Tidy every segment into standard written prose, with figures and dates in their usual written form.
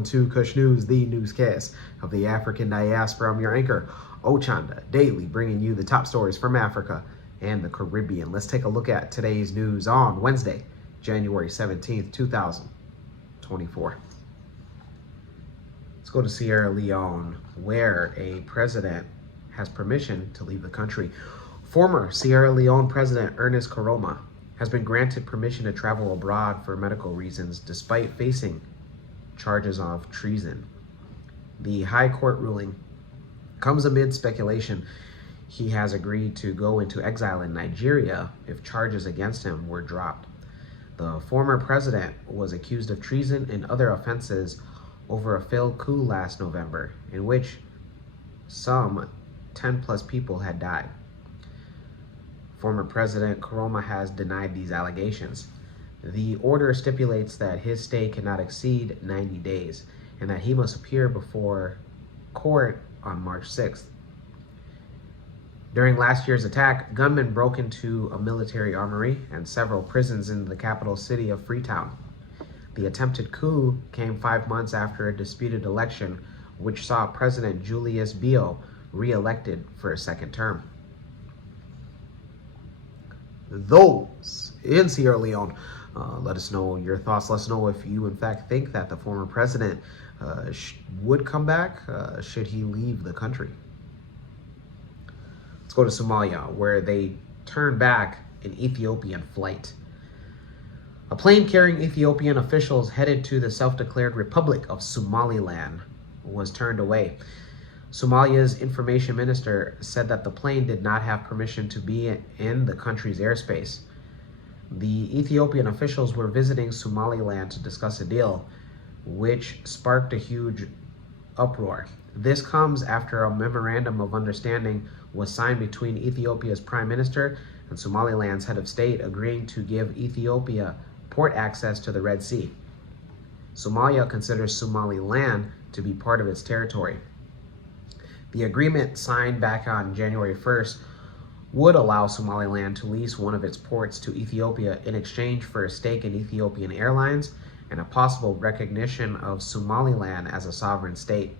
welcome to Kush News, the newscast of the African diaspora. I'm your anchor, Ochanda, daily bringing you the top stories from Africa and the Caribbean. Let's take a look at today's news on Wednesday, January 17th, 2024. Let's go to Sierra Leone, where a president has permission to leave the country. Former Sierra Leone President Ernest Koroma has been granted permission to travel abroad for medical reasons despite facing charges of treason. The High Court ruling comes amid speculation he has agreed to go into exile in Nigeria if charges against him were dropped. The former president was accused of treason and other offenses over a failed coup last November, in which some 10 plus people had died. Former President Koroma has denied these allegations. The order stipulates that his stay cannot exceed 90 days and that he must appear before court on March 6th. During last year's attack, gunmen broke into a military armory and several prisons in the capital city of Freetown. The attempted coup came 5 months after a disputed election which saw President Julius Bio re-elected for a second term. Those in Sierra Leone, let us know your thoughts. Let us know if you in fact think that the former president would come back should he leave the country. Let's go to Somalia, where they turned back an Ethiopian flight. A plane carrying Ethiopian officials headed to the self-declared Republic of Somaliland was turned away. Somalia's information minister said that the plane did not have permission to be in the country's airspace. The Ethiopian officials were visiting Somaliland to discuss a deal, which sparked a huge uproar. This comes after a memorandum of understanding was signed between Ethiopia's prime minister and Somaliland's head of state, agreeing to give Ethiopia port access to the Red Sea. Somalia considers Somaliland to be part of its territory. The agreement, signed back on January 1st, would allow Somaliland to lease one of its ports to Ethiopia in exchange for a stake in Ethiopian Airlines and a possible recognition of Somaliland as a sovereign state.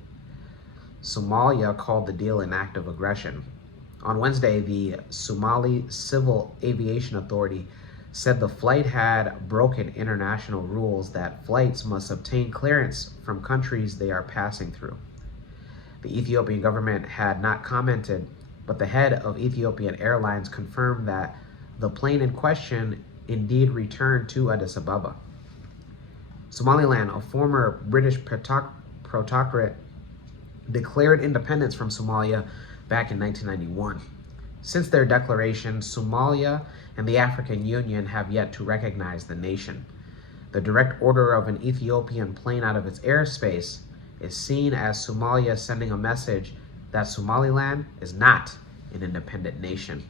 Somalia called the deal an act of aggression. On Wednesday, the Somali Civil Aviation Authority said the flight had broken international rules that flights must obtain clearance from countries they are passing through. The Ethiopian government had not commented, but the head of Ethiopian Airlines confirmed that the plane in question indeed returned to Addis Ababa. Somaliland, a former British protectorate, declared independence from Somalia back in 1991. Since their declaration, Somalia and the African Union have yet to recognize the nation. The direct order of an Ethiopian plane out of its airspace is seen as Somalia sending a message that Somaliland is not an independent nation.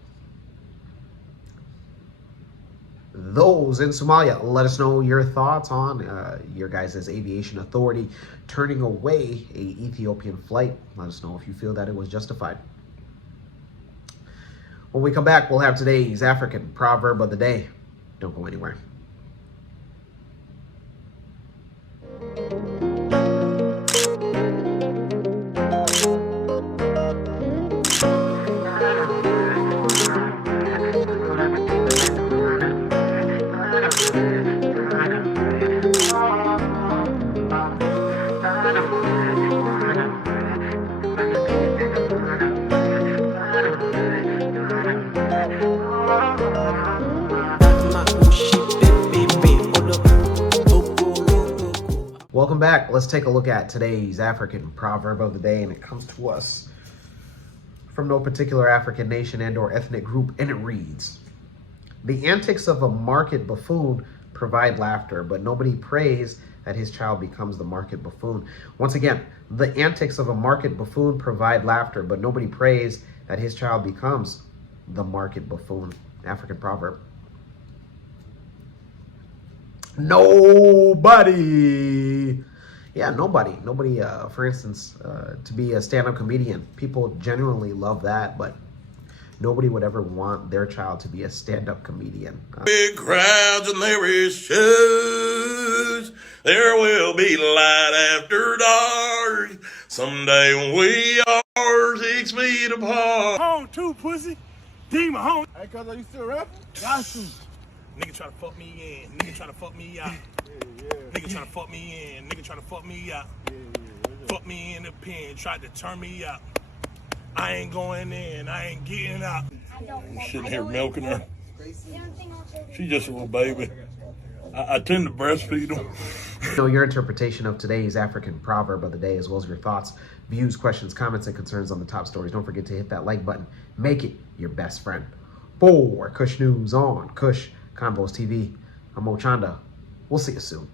Those in Somalia, let us know your thoughts on your guys' aviation authority turning away a Ethiopian flight. Let us know if you feel that it was justified. When we come back, we'll have today's African proverb of the day. Don't go anywhere. Welcome back. Let's take a look at today's African proverb of the day, and it comes to us from no particular African nation and or ethnic group, and it reads: "The antics of a market buffoon provide laughter, but nobody prays that his child becomes the market buffoon." Once again, the antics of a market buffoon provide laughter, but nobody prays that his child becomes the market buffoon. African proverb. Nobody. Yeah, nobody. For instance, to be a stand-up comedian. People genuinely love that, but nobody would ever want their child to be a stand-up comedian. Big crowds and there is shows. There will be light after dark. Someday when we are 6 feet apart. Home too, pussy. Demon home. Hey, cuz, are you still rapping? Got to. Nigga try to fuck me in. Nigga try to fuck me out. Nigga try to fuck me in. Nigga try to fuck me out. Fuck me in the pen. Tried to turn me out. I ain't going in. I ain't getting out. I'm sitting here milking her. She's just a little baby. I tend to breastfeed them. Know your interpretation of today's African proverb of the day, as well as your thoughts, views, questions, comments, and concerns on the top stories. Don't forget to hit that like button. Make it your best friend. For Kush News on Kush Convos TV, I'm Mo Chanda. We'll see you soon.